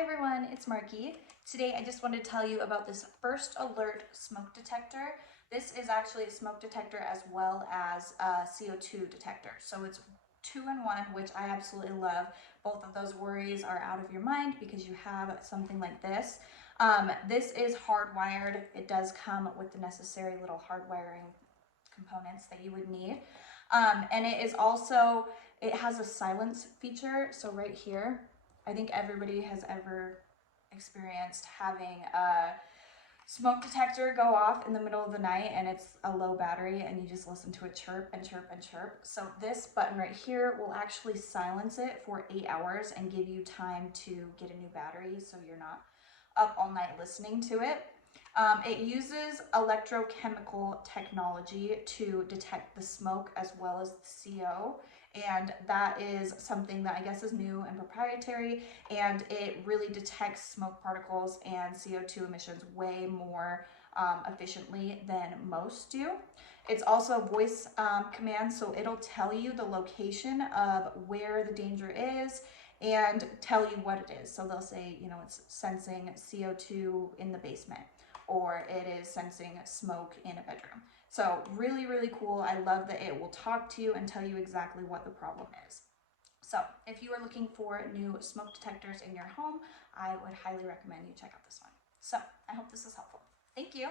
Hi everyone, it's Marky. Today I just wanted to tell you about this First Alert smoke detector. This is actually a smoke detector as well as a CO2 detector. So it's 2-in-1, which I absolutely love. Both of those worries are out of your mind because you have something like this. This is hardwired. It does come with the necessary little hardwiring components that you would need. And it is also, it has a silence feature. So right here, I think everybody has ever experienced having a smoke detector go off in the middle of the night and it's a low battery and you just listen to it chirp and chirp and chirp. So this button right here will actually silence it for 8 hours and give you time to get a new battery so you're not up all night listening to it. It uses electrochemical technology to detect the smoke as well as the CO, and that is something that I guess is new and proprietary, and it really detects smoke particles and CO2 emissions way more efficiently than most do. It's also voice command, so it'll tell you the location of where the danger is and tell you what it is. So they'll say, you know, it's sensing CO2 in the basement, or it is sensing smoke in a bedroom. So really, really cool. I love that it will talk to you and tell you exactly what the problem is. So if you are looking for new smoke detectors in your home, I would highly recommend you check out this one. So I hope this is helpful. Thank you.